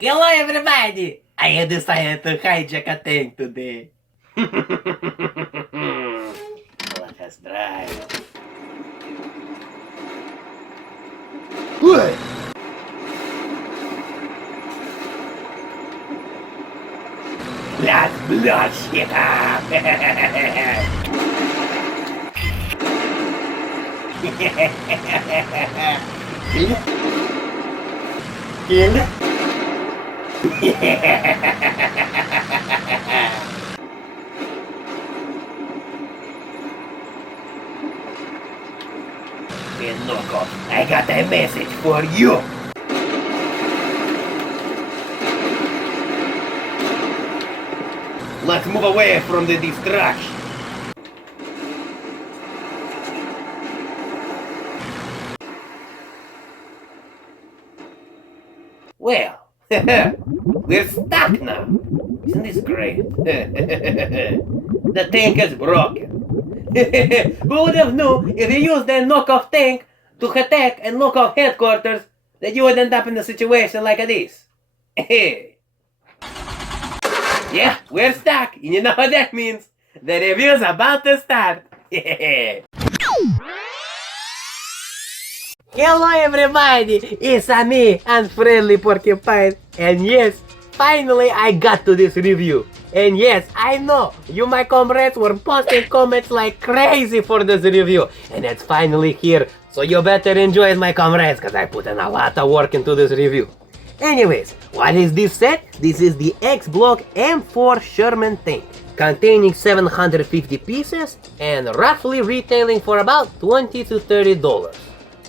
Hello everybody! I have decided to hijack a tank today. Let us drive. What? Let's blow shit up! Kill? Pinocchio, I got a message for you. Let's move away from the distraction. Well, we're stuck now. Isn't this great? The tank is broken. Who would have known if you used a knockoff tank to attack a knockoff headquarters that you would end up in a situation like this? Yeah, we're stuck, and you know what that means. The review's about to start. Hello everybody, it's me, Unfriendly Porcupine, and yes, finally I got to this review. And yes, I know, you my comrades were posting comments like crazy for this review, and it's finally here, so you better enjoy it my comrades, cause I put in a lot of work into this review. Anyways, what is this set? This is the XBlock M4 Sherman Tank, containing 750 pieces and roughly retailing for about $20 to $30.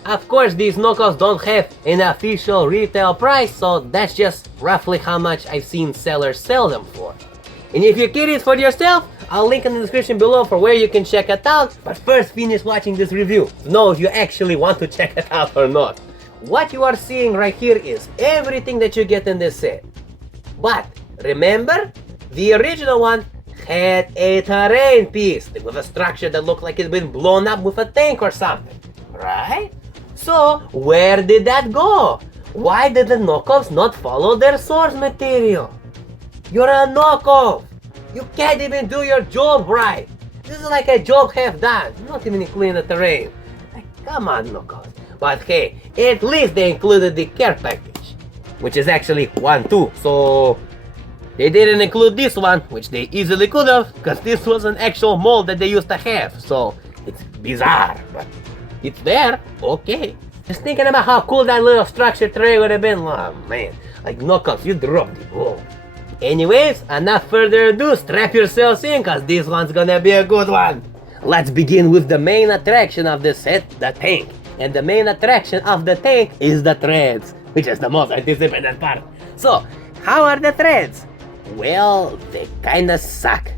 Of course, these knockoffs don't have an official retail price, so that's just roughly how much I've seen sellers sell them for. And if you're curious for yourself, I'll link in the description below for where you can check it out, but first finish watching this review to know if you actually want to check it out or not. What you are seeing right here is everything that you get in this set. But remember, the original one had a terrain piece with a structure that looked like it's been blown up with a tank or something, right? So, where did that go? Why did the knockoffs not follow their source material? You're a knockoff! You can't even do your job right! This is like a job half done, not even including the terrain. Like, come on, knockoffs. But hey, at least they included the care package, which is actually one too, so they didn't include this one, which they easily could have, because this was an actual mold that they used to have, so it's bizarre, but it's there, okay. Just thinking about how cool that little structure tray would have been. Oh man, like knockoffs, you dropped the ball. Anyways, enough further ado, strap yourselves in, cause this one's gonna be a good one. Let's begin with the main attraction of this set, the tank. And the main attraction of the tank is the threads, which is the most anticipated part. So, how are the threads? Well, they kinda suck.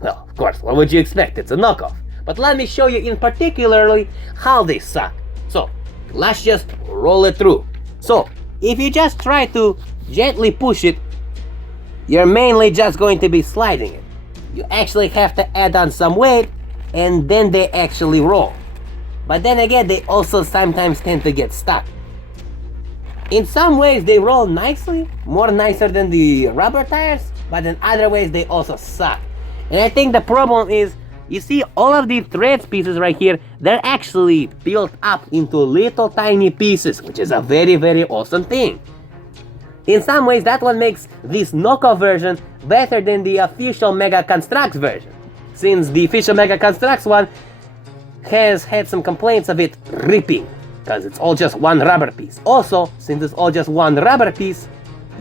Well, of course, what would you expect? It's a knockoff. But let me show you in particularly how they suck. So, let's just roll it through. So, if you just try to gently push it, you're mainly just going to be sliding it. You actually have to add on some weight, and then they actually roll. But then again, they also sometimes tend to get stuck. In some ways, they roll nicely, more nicer than the rubber tires, but in other ways, they also suck. And I think the problem is, you see all of these threads pieces right here, they're actually built up into little tiny pieces, which is a very, very awesome thing. In some ways, that one makes this knockoff version better than the official Mega Construx version, since the official Mega Construx one has had some complaints of it ripping, because it's all just one rubber piece. Also, since it's all just one rubber piece,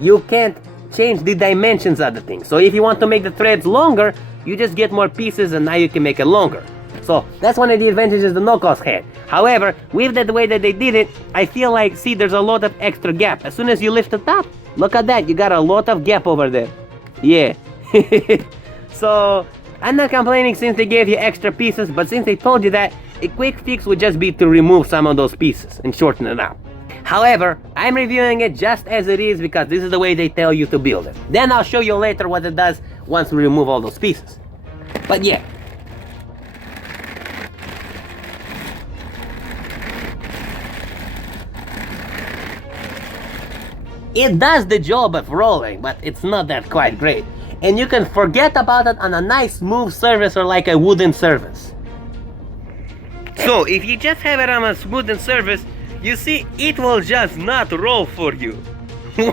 you can't change the dimensions of the thing. So if you want to make the threads longer, you just get more pieces and now you can make it longer. So that's one of the advantages the knockoffs had. However, with the way that they did it, I feel like, see, there's a lot of extra gap. As soon as you lift it up, look at that, you got a lot of gap over there. Yeah. So, I'm not complaining since they gave you extra pieces, but since they told you that, a quick fix would just be to remove some of those pieces and shorten it out. However, I'm reviewing it just as it is because this is the way they tell you to build it. Then I'll show you later what it does once we remove all those pieces. But yeah. It does the job of rolling, but it's not that quite great. And you can forget about it on a nice smooth surface or like a wooden surface. So if you just have it on a wooden surface, you see it will just not roll for you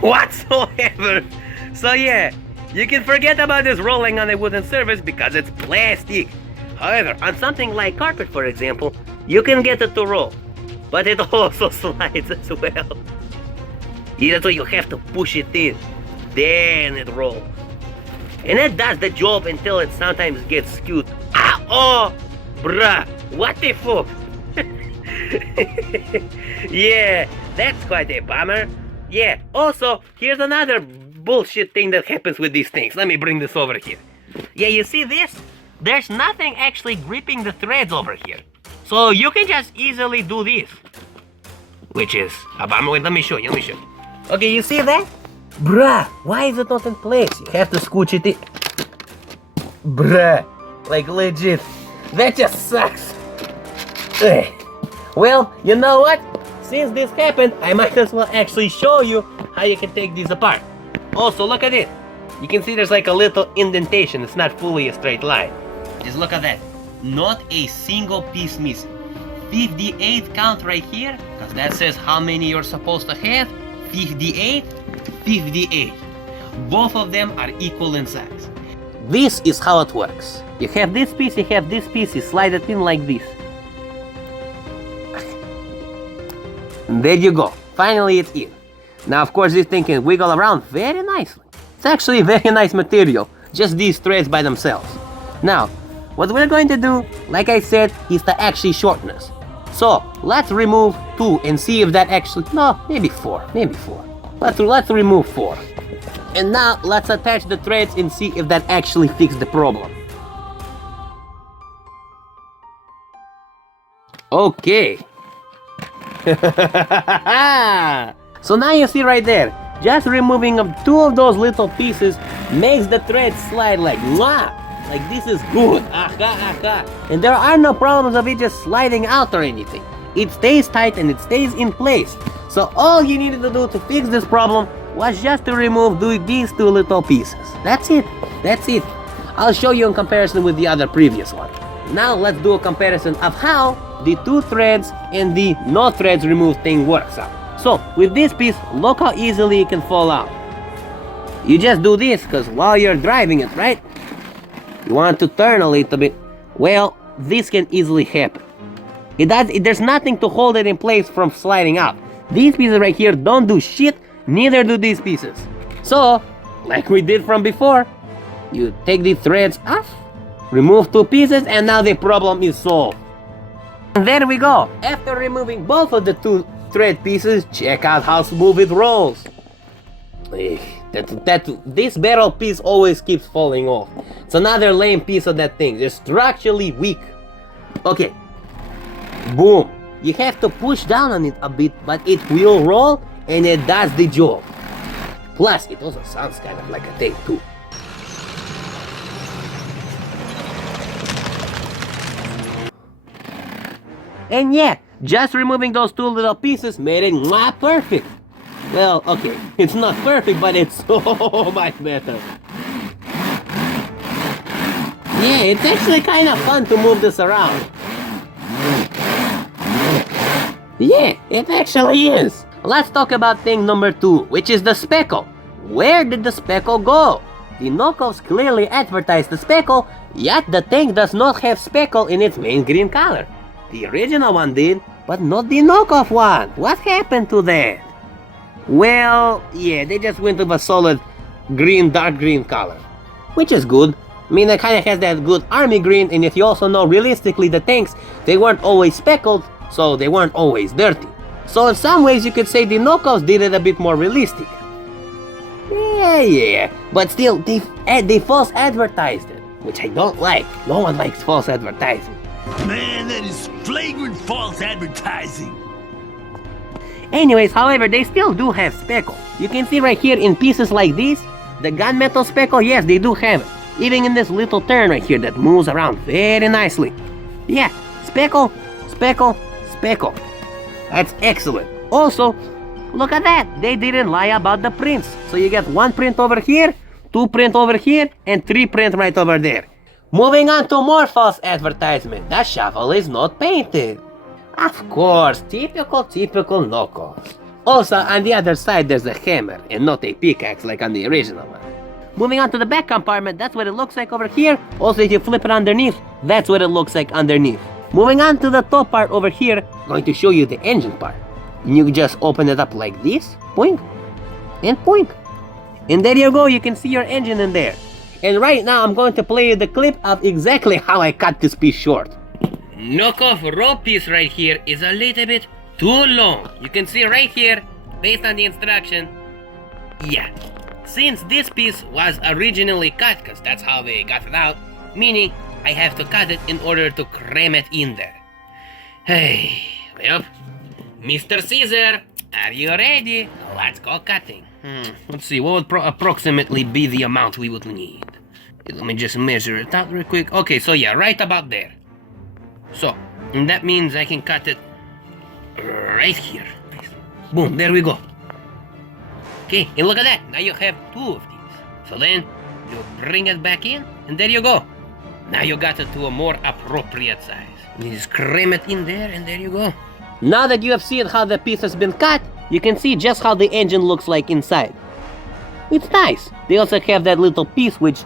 whatsoever. So yeah, you can forget about this rolling on a wooden surface because it's plastic. However, on something like carpet, for example, you can get it to roll, but it also slides as well. That's why you have to push it in, then it rolls. And it does the job until it sometimes gets skewed. Ah, oh, bruh, what the fuck? Yeah, that's quite a bummer. Yeah, also, here's another bullshit thing that happens with these things. Let me bring this over here. Yeah, you see this? There's nothing actually gripping the threads over here. So you can just easily do this. Which is a bummer. Wait, let me show you. Okay, you see that? Bruh, why is it not in place? You have to scooch it in. Bruh, like legit. That just sucks. Ugh. Well, you know what? Since this happened, I might as well actually show you how you can take these apart. Also, look at it. You can see there's like a little indentation. It's not fully a straight line. Just look at that. Not a single piece missing. 58 count right here, because that says how many you're supposed to have. 58, 58. Both of them are equal in size. This is how it works. You have this piece, you slide it in like this. And there you go. Finally it's in. Now of course this thing can wiggle around very nicely. It's actually a very nice material, just these threads by themselves. Now, what we're going to do, like I said, is to actually shorten this. So, let's remove 2 and see if that actually, no, maybe 4. Let's remove 4. And now, let's attach the threads and see if that actually fixes the problem. Okay. So now you see right there, just removing 2 of those little pieces makes the thread slide like mwah. Like this is good. And there are no problems of it just sliding out or anything. It stays tight and it stays in place. So all you needed to do to fix this problem was just to remove these 2 little pieces. That's it. I'll show you in comparison with the other previous one. Now let's do a comparison of how the 2 threads and the no threads removed thing works out. So with this piece, look how easily it can fall out. You just do this because while you're driving it, right? You want to turn a little bit. Well, this can easily happen. There's nothing to hold it in place from sliding out. These pieces right here don't do shit, neither do these pieces. So, like we did from before, you take the threads off, remove 2 pieces, and now the problem is solved. And there we go. After removing both of the 2 thread pieces, check out how smooth it rolls. This barrel piece always keeps falling off. It's another lame piece of that thing. They're structurally weak. Okay. Boom. You have to push down on it a bit, but it will roll and it does the job. Plus, it also sounds kind of like a tank too. And yeah, just removing those 2 little pieces made it perfect. Well, okay, it's not perfect, but it's so much better. Yeah, it's actually kind of fun to move this around. Yeah, it actually is. Let's talk about thing number 2, which is the speckle. Where did the speckle go? The knockoffs clearly advertise the speckle, yet the tank does not have speckle in its main green color. The original one did, but not the knockoff one. What happened to that? Well, yeah, they just went with a solid green, dark green color, which is good. I mean, it kind of has that good army green, and if you also know realistically the tanks, they weren't always speckled, so they weren't always dirty. So in some ways you could say the knockoffs did it a bit more realistic. Yeah, but still, they false advertised it, which I don't like. No one likes false advertising. Man, that is flagrant false advertising. Anyways, however, they still do have speckle. You can see right here in pieces like these, the gunmetal speckle, yes, they do have it. Even in this little turn right here that moves around very nicely. Yeah, speckle, speckle, speckle. That's excellent. Also, look at that. They didn't lie about the prints. So you get 1 print over here, 2 print over here, and 3 print right over there. Moving on to more false advertisement. That shovel is not painted. Of course, typical knockoffs. Also, on the other side there's a hammer and not a pickaxe like on the original one. Moving on to the back compartment, that's what it looks like over here. Also, if you flip it underneath, that's what it looks like underneath. Moving on to the top part over here, I'm going to show you the engine part. You just open it up like this, boink, and boink. And there you go, you can see your engine in there. And right now, I'm going to play you the clip of exactly how I cut this piece short. Knockoff rope piece right here is a little bit too long. You can see right here, based on the instruction, yeah. Since this piece was originally cut, because that's how they got it out, meaning I have to cut it in order to cram it in there. Hey, well, Mr. Caesar, are you ready? Let's go cutting. Let's see, what would approximately be the amount we would need? Let me just measure it out real quick. Okay, so yeah, right about there. So, and that means I can cut it right here. Boom, there we go. Okay, and look at that, now you have 2 of these. So then, you bring it back in, and there you go. Now you got it to a more appropriate size. You just cram it in there, and there you go. Now that you have seen how the piece has been cut, you can see just how the engine looks like inside. It's nice. They also have that little piece which,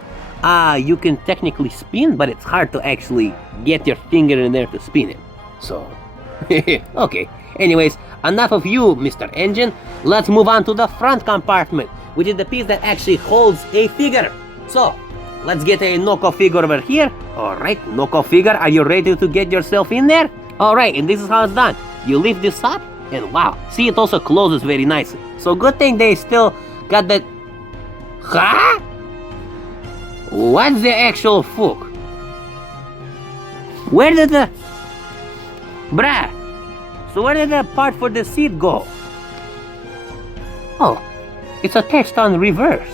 you can technically spin, but it's hard to actually get your finger in there to spin it. So, okay. Anyways, enough of you, Mr. Engine. Let's move on to the front compartment, which is the piece that actually holds a figure. So, let's get a knockoff figure over here. Alright, knockoff figure, are you ready to get yourself in there? Alright, and this is how it's done. You lift this up, and wow, see, it also closes very nicely. So good thing they still got that... Huh? What's the actual fuck? Where did the... Bruh! So where did the part for the seat go? Oh, it's attached on reverse.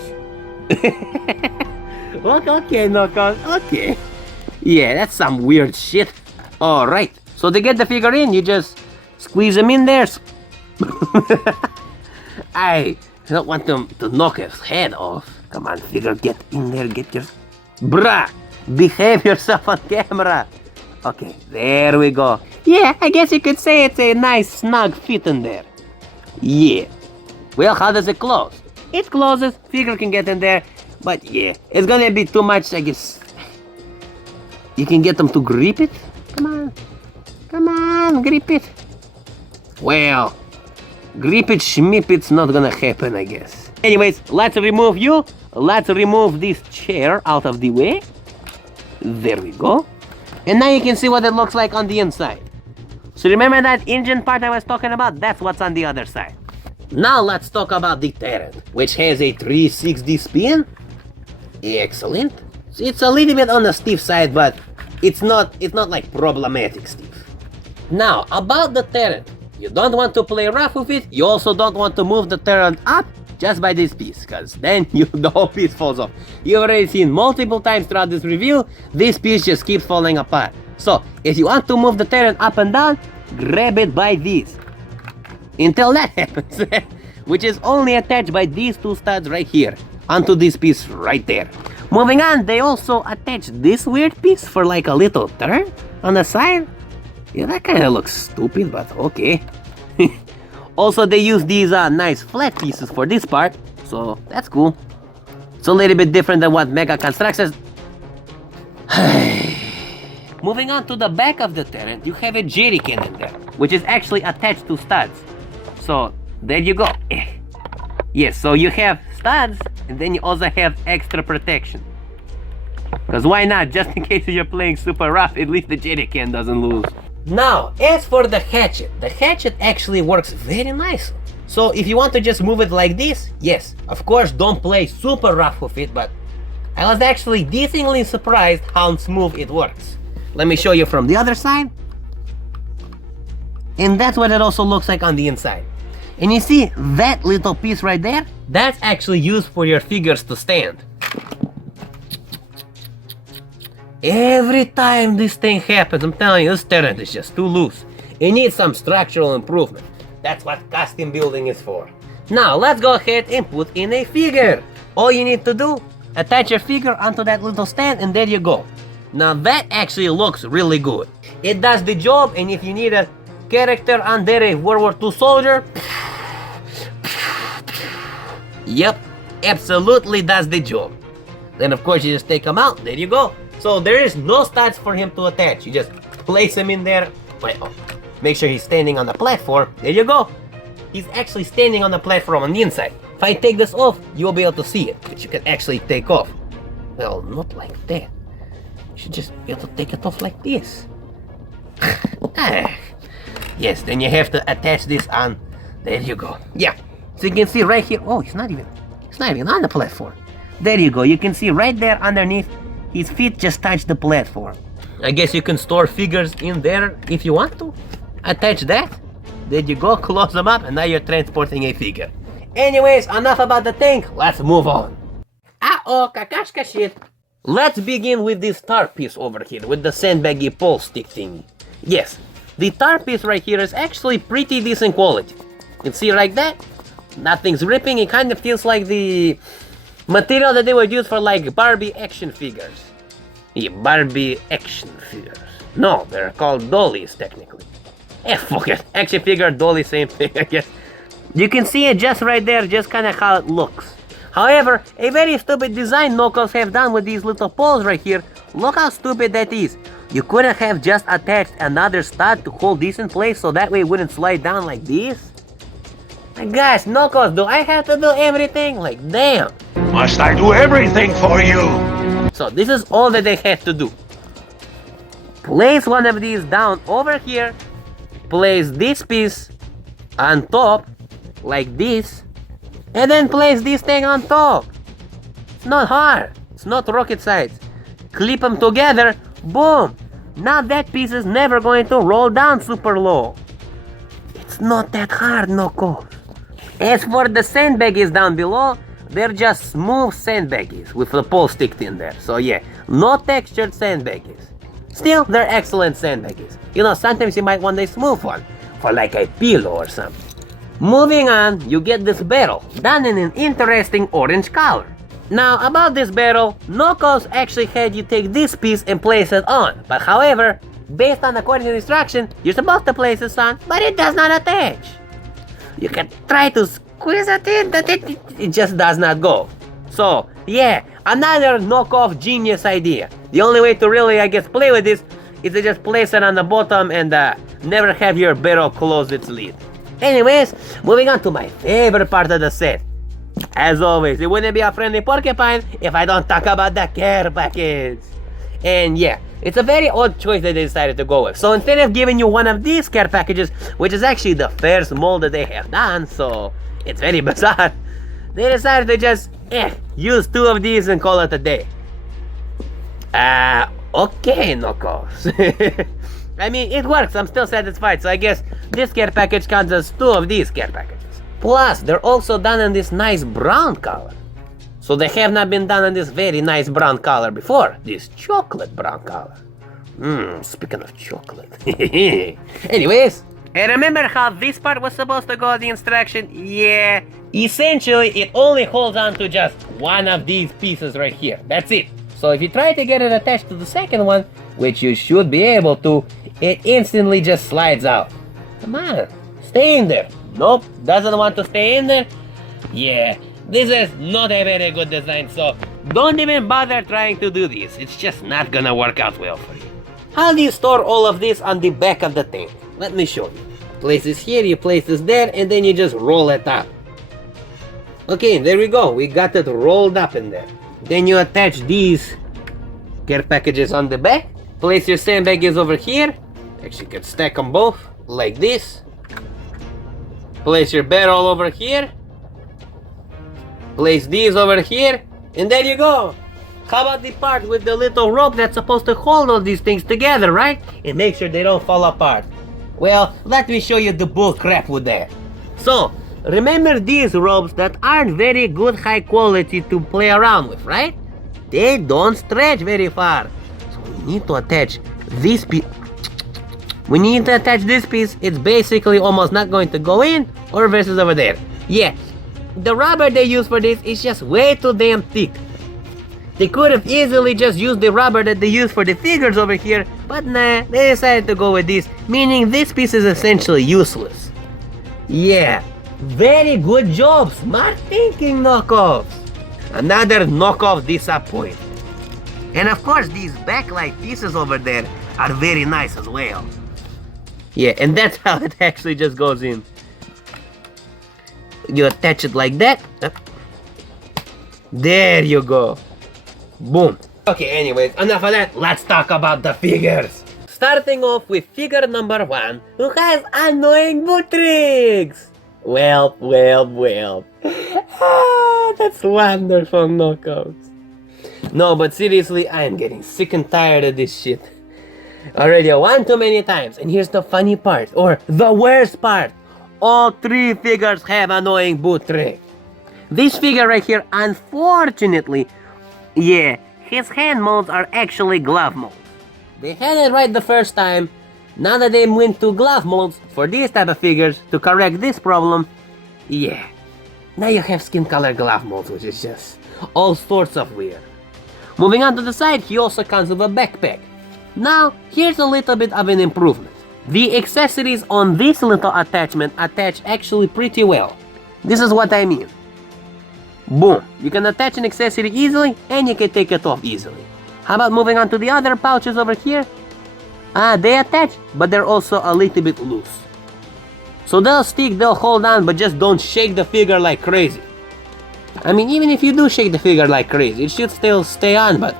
Okay, knockoff, okay. Yeah, that's some weird shit. Alright, so to get the figure in, you just squeeze them in there. I don't want them to knock his head off. Come on, figure, get in there, get your... Bruh, behave yourself on camera. Okay, there we go. Yeah, I guess you could say it's a nice snug fit in there. Yeah. Well, how does it close? It closes, figure can get in there, but yeah, it's gonna be too much, I guess. You can get them to grip it? Come on, grip it. Well, grip it, schmip it's not gonna happen, I guess. Anyways, let's remove you. Let's remove this chair out of the way. There we go. And now you can see what it looks like on the inside. So remember that engine part I was talking about? That's what's on the other side. Now let's talk about the turret, which has a 360 spin. Excellent. It's a little bit on the stiff side, but it's not like problematic stiff. Now, about the turret. You don't want to play rough with it. You also don't want to move the turret up just by this piece, because then the whole piece falls off. You've already seen multiple times throughout this review, this piece just keeps falling apart. So, if you want to move the turret up and down, grab it by these. Until that happens, which is only attached by these 2 studs right here, onto this piece right there. Moving on, they also attach this weird piece for like a little turn on the side. Yeah, that kind of looks stupid, but okay. Also, they use these nice flat pieces for this part, so that's cool. It's a little bit different than what Mega Construx says. Moving on to the back of the turret, you have a jerry can in there, which is actually attached to studs. So, there you go. Yes, so you have studs, and then you also have extra protection. Because why not? Just in case you're playing super rough, at least the jerry can doesn't lose. Now, as for the hatchet actually works very nicely. So if you want to just move it like this, yes, of course don't play super rough with it, but I was actually decently surprised how smooth it works. Let me show you from the other side. And that's what it also looks like on the inside. And you see that little piece right there? That's actually used for your figures to stand. Every time this thing happens, I'm telling you, this turret is just too loose. It needs some structural improvement. That's what custom building is for. Now let's go ahead and put in a figure. All you need to do, attach your figure onto that little stand and there you go. Now that actually looks really good. It does the job, and if you need a character under a World War II soldier, yep, absolutely does the job. Then of course you just take him out, there you go. So there is no studs for him to attach. You just place him in there. Make sure he's standing on the platform. There you go. He's actually standing on the platform on the inside. If I take this off, you'll be able to see it, which you can actually take off. Well, not like that. You should just be able to take it off like this. Yes, then you have to attach this on. There you go. Yeah. So you can see right here. Oh, he's not even on the platform. There you go. You can see right there underneath, his feet just touch the platform. I guess you can store figures in there if you want to. Attach that. There you go. Close them up, and now you're transporting a figure. Anyways, enough about the tank. Let's move on. Uh-oh, kakashka shit. Let's begin with this tar piece over here with the sandbaggy pole stick thingy. Yes, the tar piece right here is actually pretty decent quality. You can see like that. Nothing's ripping. It kind of feels like the material that they would use for like Barbie action figures. Yeah, Barbie action figures. No, they're called dollies technically. Fuck it. Action figure, dolly, same thing, I guess. You can see it just right there, just kind of how it looks. However, a very stupid design Knuckles have done with these little poles right here. Look how stupid that is. You couldn't have just attached another stud to hold this in place so that way it wouldn't slide down like this? My gosh, Knuckles, do I have to do everything? Like, damn. Must I do everything for you? So this is all that they had to do. Place one of these down over here. Place this piece on top, like this. And then place this thing on top. It's not hard. It's not rocket science. Clip them together. Boom. Now that piece is never going to roll down super low. It's not that hard, Knuckles. As for the sandbaggies down below, they're just smooth sandbaggies with the pole sticked in there. So yeah, no textured sandbaggies. Still, they're excellent sandbaggies. You know, sometimes you might want a smooth one for like a pillow or something. Moving on, you get this barrel, done in an interesting orange color. Now, about this barrel, Knuckles actually had you take this piece and place it on. But however, based on according to the instruction, you're supposed to place this on, but it does not attach. You can try to squeeze it in, but it just does not go. So, yeah, another knockoff genius idea. The only way to really, I guess, play with this is to just place it on the bottom and never have your barrel close its lid. Anyways, moving on to my favorite part of the set. As always, it wouldn't be a friendly porcupine if I don't talk about the care package. And yeah, it's a very odd choice that they decided to go with. So instead of giving you one of these care packages, which is actually the first mold that they have done, so it's very bizarre, they decided to just, use two of these and call it a day. Okay, Knuckles. I mean, it works, I'm still satisfied, so I guess this care package counts as two of these care packages. Plus, they're also done in this nice brown color. So they have not been done in this very nice brown color before, this chocolate brown color. Speaking of chocolate. Anyways, and remember how this part was supposed to go in the instruction? Yeah, essentially it only holds on to just one of these pieces right here. That's it. So if you try to get it attached to the second one, which you should be able to, it instantly just slides out. Come on, stay in there. Nope, doesn't want to stay in there. Yeah, this is not a very good design, so don't even bother trying to do this. It's just not gonna work out well for you. How do you store all of this on the back of the tank? Let me show you. Place this here, you place this there, and then you just roll it up. Okay, there we go. We got it rolled up in there. Then you attach these care packages on the back. Place your sandbags over here. Actually, you can stack them both like this. Place your barrel over here. Place these over here. And there you go. How about the part with the little rope that's supposed to hold all these things together, right? And make sure they don't fall apart. Well, let me show you the bull crap with that. So, remember these ropes that aren't very good high quality to play around with, right? They don't stretch very far. So we need to attach this piece. When you need to attach this piece, it's basically almost not going to go in or versus over there. Yeah, the rubber they use for this is just way too damn thick. They could have easily just used the rubber that they use for the figures over here, but nah, they decided to go with this, meaning this piece is essentially useless. Yeah, very good job, smart thinking, knockoffs. Another knockoff disappoint. And of course these backlight pieces over there are very nice as well. Yeah, and that's how it actually just goes in. You attach it like that. There you go. Boom. Okay, anyways, enough of that. Let's talk about the figures. Starting off with figure number 1, who has annoying boot tricks. Well. That's wonderful, knockoffs. No, but seriously, I am getting sick and tired of this shit. Already one too many times. And here's the funny part, or the worst part. All 3 figures have annoying boot trick. This figure right here, unfortunately, yeah, his hand molds are actually glove molds. They had it right the first time. Now that they went to glove molds for these type of figures to correct this problem, yeah. Now you have skin color glove molds, which is just all sorts of weird. Moving on to the side, he also comes with a backpack. Now, here's a little bit of an improvement. The accessories on this little attachment attach actually pretty well. This is what I mean. Boom, you can attach an accessory easily and you can take it off easily. How about moving on to the other pouches over here? They attach, but they're also a little bit loose. So they'll stick, they'll hold on, but just don't shake the figure like crazy. I mean, even if you do shake the figure like crazy, it should still stay on, but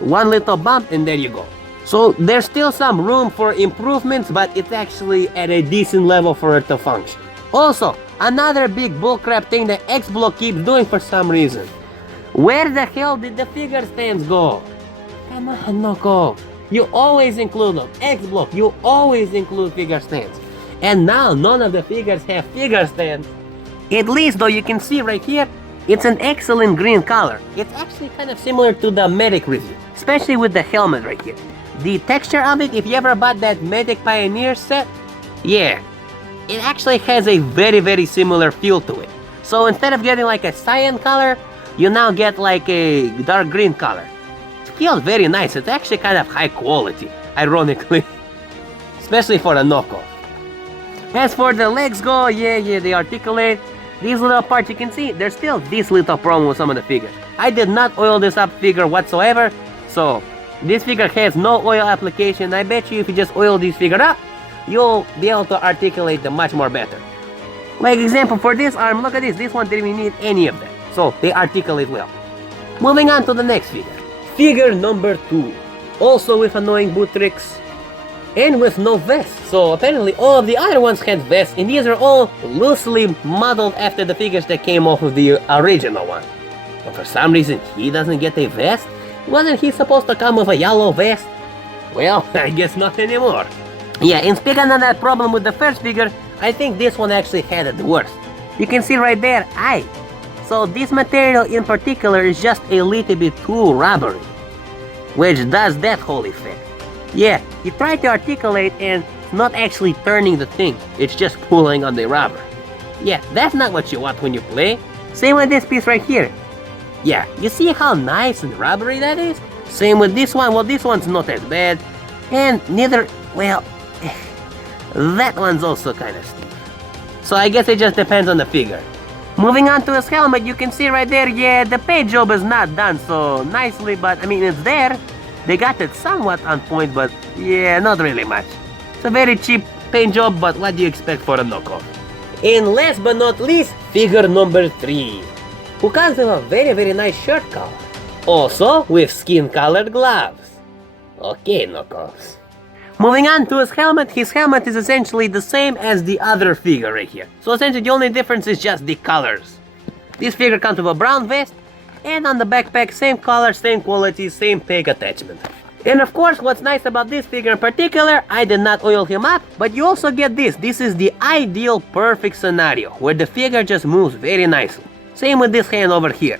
one little bump and there you go. So there's still some room for improvements, but it's actually at a decent level for it to function. Also, another big bullcrap thing that XBlock keeps doing for some reason. Where the hell did the figure stands go? Come on, knockoff. You always include them. XBlock, you always include figure stands. And now none of the figures have figure stands. At least though you can see right here, it's an excellent green color. It's actually kind of similar to the Medic review, especially with the helmet right here. The texture of it, if you ever bought that Medic Pioneer set, yeah, it actually has a very similar feel to it. So instead of getting like a cyan color, you now get like a dark green color. It feels very nice. It's actually kind of high quality, ironically, especially for a knockoff. As for the legs go, yeah, they articulate. These little parts you can see, there's still this little problem with some of the figures. I did not oil this up figure whatsoever, so this figure has no oil application. I bet you if you just oil this figure up, you'll be able to articulate them much more better. Like example for this arm, look at this. This one didn't even need any of that, so they articulate well. Moving on to the next figure. Figure number 2. Also with annoying boot tricks. And with no vest. So apparently all of the other ones had vests, and these are all loosely modeled after the figures that came off of the original one. But for some reason he doesn't get a vest? Wasn't he supposed to come with a yellow vest? Well, I guess not anymore. Yeah, and speaking of that problem with the first figure, I think this one actually had it worse. You can see right there, so this material in particular is just a little bit too rubbery, which does that whole effect. Yeah, you try to articulate and it's not actually turning the thing, it's just pulling on the rubber. Yeah, that's not what you want when you play. Same with this piece right here. Yeah, you see how nice and rubbery that is? Same with this one, well this one's not as bad. And neither, well, that one's also kind of stiff. So I guess it just depends on the figure. Moving on to his helmet, you can see right there, yeah, the paint job is not done so nicely, but I mean it's there. They got it somewhat on point, but yeah, not really much. It's a very cheap paint job, but what do you expect for a knockoff? And last but not least, figure number 3, who comes with a very nice shirt color. Also with skin colored gloves. Okay, knockoffs. Moving on to his helmet is essentially the same as the other figure right here. So essentially the only difference is just the colors. This figure comes with a brown vest, and on the backpack, same color, same quality, same peg attachment. And of course, what's nice about this figure in particular, I did not oil him up, but you also get this. This is the ideal perfect scenario, where the figure just moves very nicely. Same with this hand over here.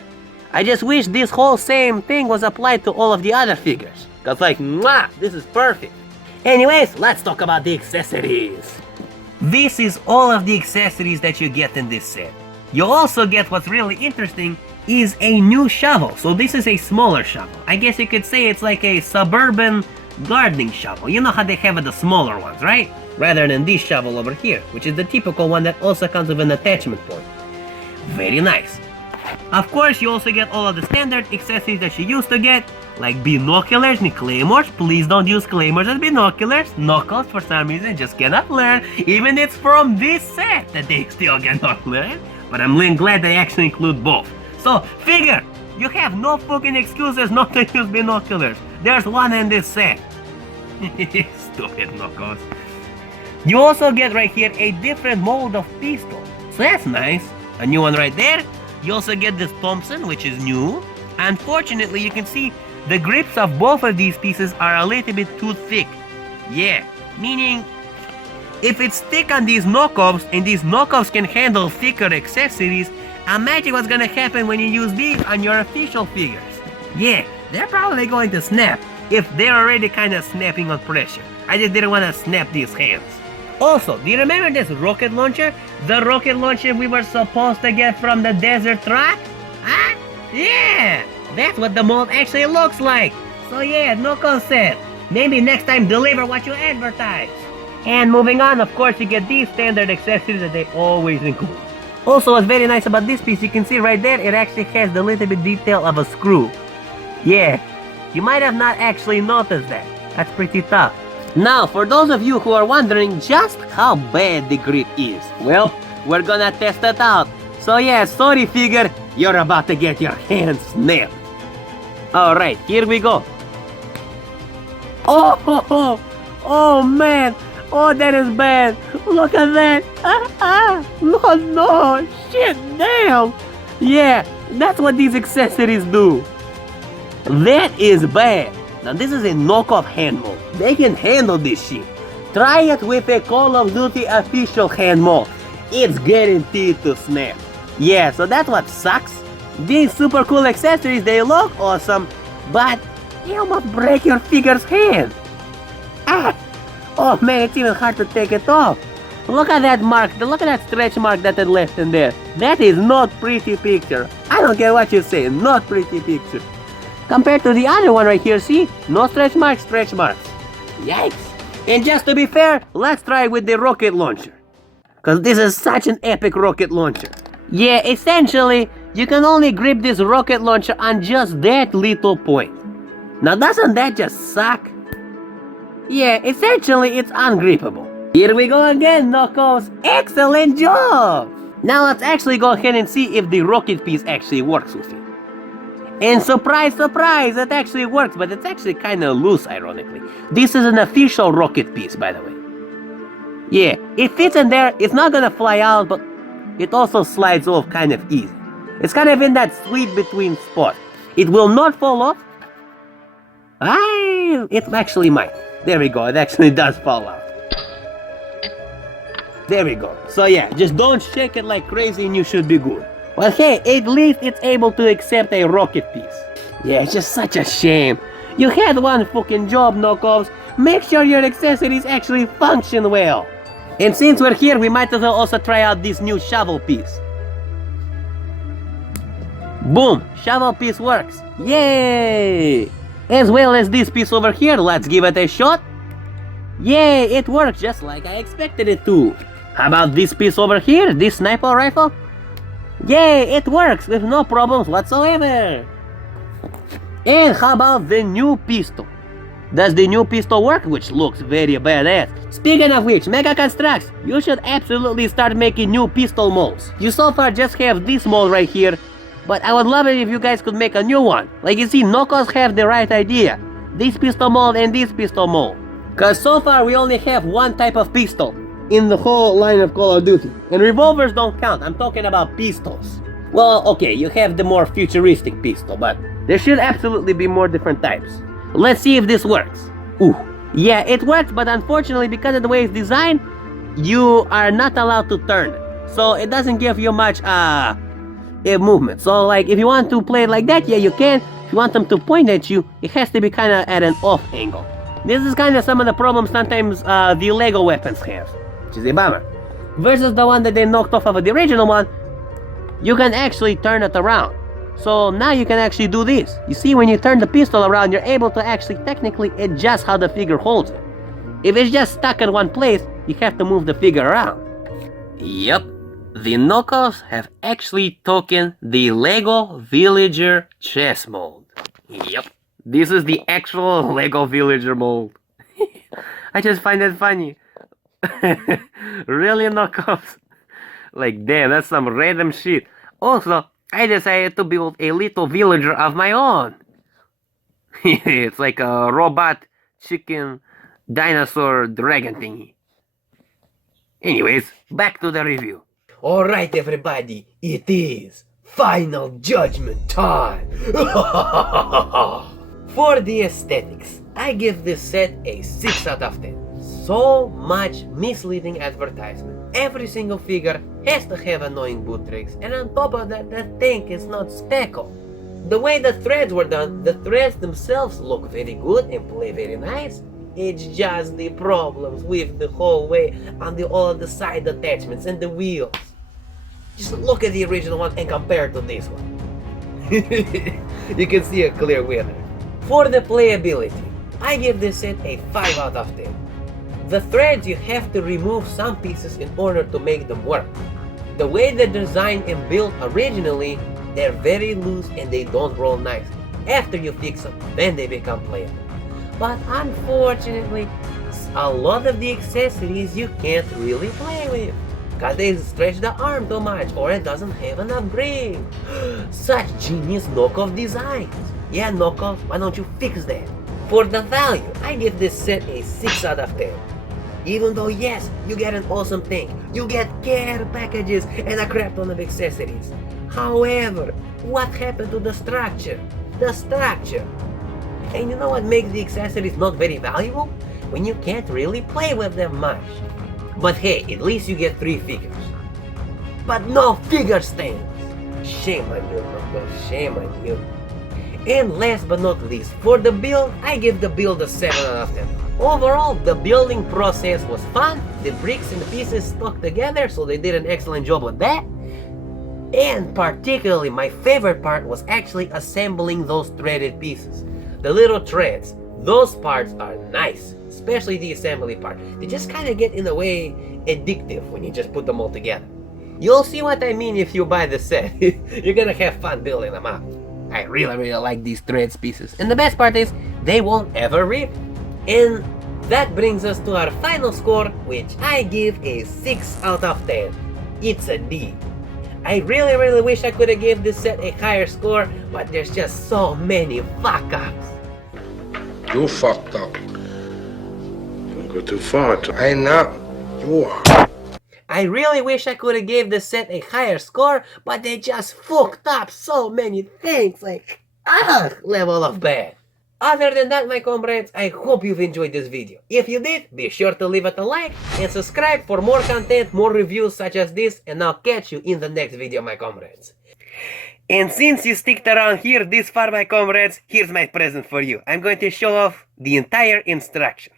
I just wish this whole same thing was applied to all of the other figures. Cause like, mwah, this is perfect. Anyways, let's talk about the accessories. This is all of the accessories that you get in this set. You also get what's really interesting is a new shovel. So this is a smaller shovel. I guess you could say it's like a suburban gardening shovel. You know how they have the smaller ones, right? Rather than this shovel over here, which is the typical one that also comes with an attachment point. Very nice. Of course, you also get all of the standard accessories that you used to get, like binoculars and claymores. Please don't use claymores as binoculars. Knuckles, for some reason, just cannot learn. Even it's from this set that they still cannot learn. But I'm really glad they actually include both. So, figure, you have no fucking excuses not to use binoculars. There's one in this set. Stupid Knuckles. You also get right here a different mold of pistol. So that's nice. A new one right there. You also get this Thompson, which is new. Unfortunately, you can see the grips of both of these pieces are a little bit too thick. Yeah, meaning if it's thick on these knockoffs and these knockoffs can handle thicker accessories, imagine what's gonna happen when you use these on your official figures. Yeah, they're probably going to snap if they're already kind of snapping on pressure. I just didn't want to snap these hands. Also, do you remember this rocket launcher? The rocket launcher we were supposed to get from the desert truck? Huh? Yeah! That's what the mold actually looks like. So yeah, no concept. Maybe next time deliver what you advertise. And moving on, of course, you get these standard accessories that they always include. Also, what's very nice about this piece, you can see right there, it actually has the little bit detail of a screw. Yeah, you might have not actually noticed that. That's pretty tough. Now, for those of you who are wondering just how bad the grip is, well, we're gonna test it out. So yeah, sorry figure, you're about to get your hand snapped. Alright, here we go. Oh man, oh that is bad. Look at that. No, shit, damn. Yeah, that's what these accessories do. That is bad. Now this is a knockoff hand mold. They can handle this shit. Try it with a Call of Duty official hand mold. It's guaranteed to snap. Yeah, so that's what sucks. These super cool accessories, they look awesome, but they almost break your figure's hand. Oh man, it's even hard to take it off. Look at that mark, look at that stretch mark that it left in there. That is not pretty picture. I don't care what you say, not pretty picture. Compared to the other one right here, see? No stretch marks, stretch marks. Yikes. And just to be fair, let's try with the rocket launcher. Cause this is such an epic rocket launcher. Yeah, essentially, you can only grip this rocket launcher on just that little point. Now doesn't that just suck? Yeah, essentially it's ungrippable. Here we go again, Knuckles. Excellent job! Now let's actually go ahead and see if the rocket piece actually works with it. And surprise, surprise, it actually works, but it's actually kind of loose, ironically. This is an official rocket piece, by the way. Yeah, it fits in there, it's not gonna fly out, but it also slides off kind of easy. It's kind of in that sweet between spot. It will not fall off. It actually might. There we go, it actually does fall out. There we go. So yeah, just don't shake it like crazy and you should be good. Well hey, at least it's able to accept a rocket piece. Yeah, it's just such a shame. You had one fucking job, Knuckles. Make sure your accessories actually function well. And since we're here, we might as well also try out this new shovel piece. Boom! Shovel piece works. Yay! As well as this piece over here, let's give it a shot. Yay, it works just like I expected it to. How about this piece over here, this sniper rifle? Yay, it works with no problems whatsoever. And how about the new pistol? Does the new pistol work? Which looks very badass. Speaking of which, Mega Construx, you should absolutely start making new pistol molds. You so far just have this mold right here, but I would love it if you guys could make a new one. Like you see, Knuckles have the right idea. This pistol mold and this pistol mold. Cause so far we only have one type of pistol in the whole line of Call of Duty. And revolvers don't count, I'm talking about pistols. Well, okay, you have the more futuristic pistol, but there should absolutely be more different types. Let's see if this works. Ooh, yeah, it works, but unfortunately because of the way it's designed, you are not allowed to turn it. So it doesn't give you much movement. So like if you want to play it like that, yeah, you can. If you want them to point at you, it has to be kind of at an off angle. This is kind of some of the problems sometimes the Lego weapons have, which is a bummer. Versus the one that they knocked off of the original one, you can actually turn it around. So now you can actually do this. You see, when you turn the pistol around, you're able to actually technically adjust how the figure holds it. If it's just stuck in one place, you have to move the figure around. Yep, the knockoffs have actually taken the Lego Villager chess mold. Yep, this is the actual Lego Villager mold. I just find that funny. Really knockoffs? Like, damn, that's some random shit. Also, I decided to build a little villager of my own. It's like a robot, chicken, dinosaur, dragon thingy. Anyways, back to the review. Alright everybody, it is final judgment time! For the aesthetics, I give this set a 6 out of 10. So much misleading advertisement. Every single figure has to have annoying boot tricks, and on top of that, the tank is not speckled. The way the threads were done, the threads themselves look very good and play very nice. It's just the problems with the whole way on all the side attachments and the wheels. Just look at the original one and compare it to this one. You can see a clear winner. For the playability, I give this set a 5 out of 10. The threads, you have to remove some pieces in order to make them work. The way they're designed and built originally, they're very loose and they don't roll nice. After you fix them, then they become playable. But unfortunately, a lot of the accessories you can't really play with, because they stretch the arm too much or it doesn't have enough grip. Such genius knockoff designs. Yeah, knockoff, why don't you fix that? For the value, I give this set a 6 out of 10. Even though yes, you get an awesome tank, you get care packages and a crap ton of accessories. However, what happened to the structure? The structure. And you know what makes the accessories not very valuable? When you can't really play with them much. But hey, at least you get 3 figures. But no figure stands! Shame on you, Marco, shame on you. And last but not least, for the build, I give the build a 7 out of 10. Overall, the building process was fun, the bricks and pieces stuck together, so they did an excellent job with that. And particularly, my favorite part was actually assembling those threaded pieces. The little threads, those parts are nice, especially the assembly part. They just kind of get in a way addictive when you just put them all together. You'll see what I mean if you buy the set. You're gonna have fun building them up. I really like these threads pieces. And the best part is, they won't ever rip. And that brings us to our final score, which I give a 6 out of 10. It's a D. I really wish I could have gave this set a higher score, but there's just so many fuck-ups. You fucked up. Don't go too far. I know. You are. I really wish I could have gave this set a higher score, but they just fucked up so many things, like, level of bad. Other than that, my comrades, I hope you've enjoyed this video. If you did, be sure to leave it a like and subscribe for more content, more reviews such as this, and I'll catch you in the next video, my comrades. And since you sticked around here this far, my comrades, here's my present for you. I'm going to show off the entire instruction.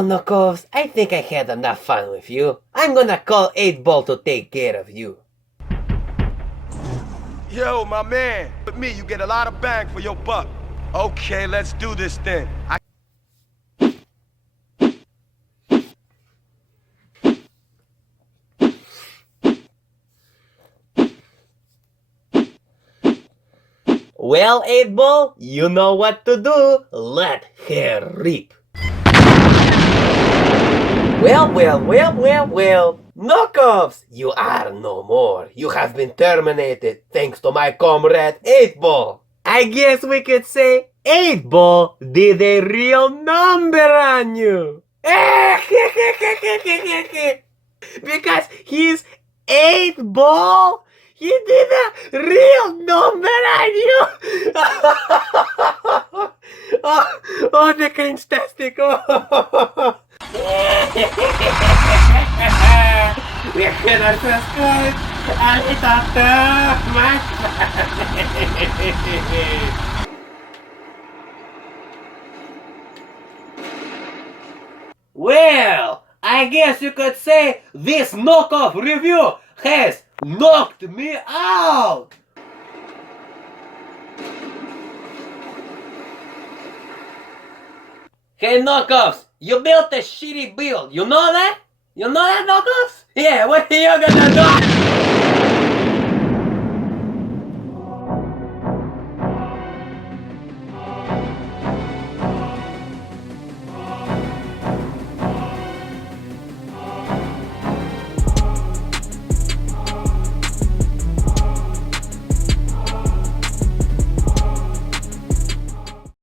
Well, Knuckles, I think I had enough fun with you. I'm gonna call 8-Ball to take care of you. Yo, my man, with me, you get a lot of bang for your buck. Okay, let's do this then. Well, 8-Ball, you know what to do. Let her rip. Well. Knockoffs, you are no more. You have been terminated thanks to my comrade 8-Ball. I guess we could say 8-Ball did a real number on you. Because he's 8-Ball. He did a real number on you! oh, the cringe-tastic! We can subscribe and hit Well, I guess you could say this knockoff review has knocked me out! Hey knockoffs, you built a shitty build, you know that? You know that, knockoffs? Yeah, what are you gonna do?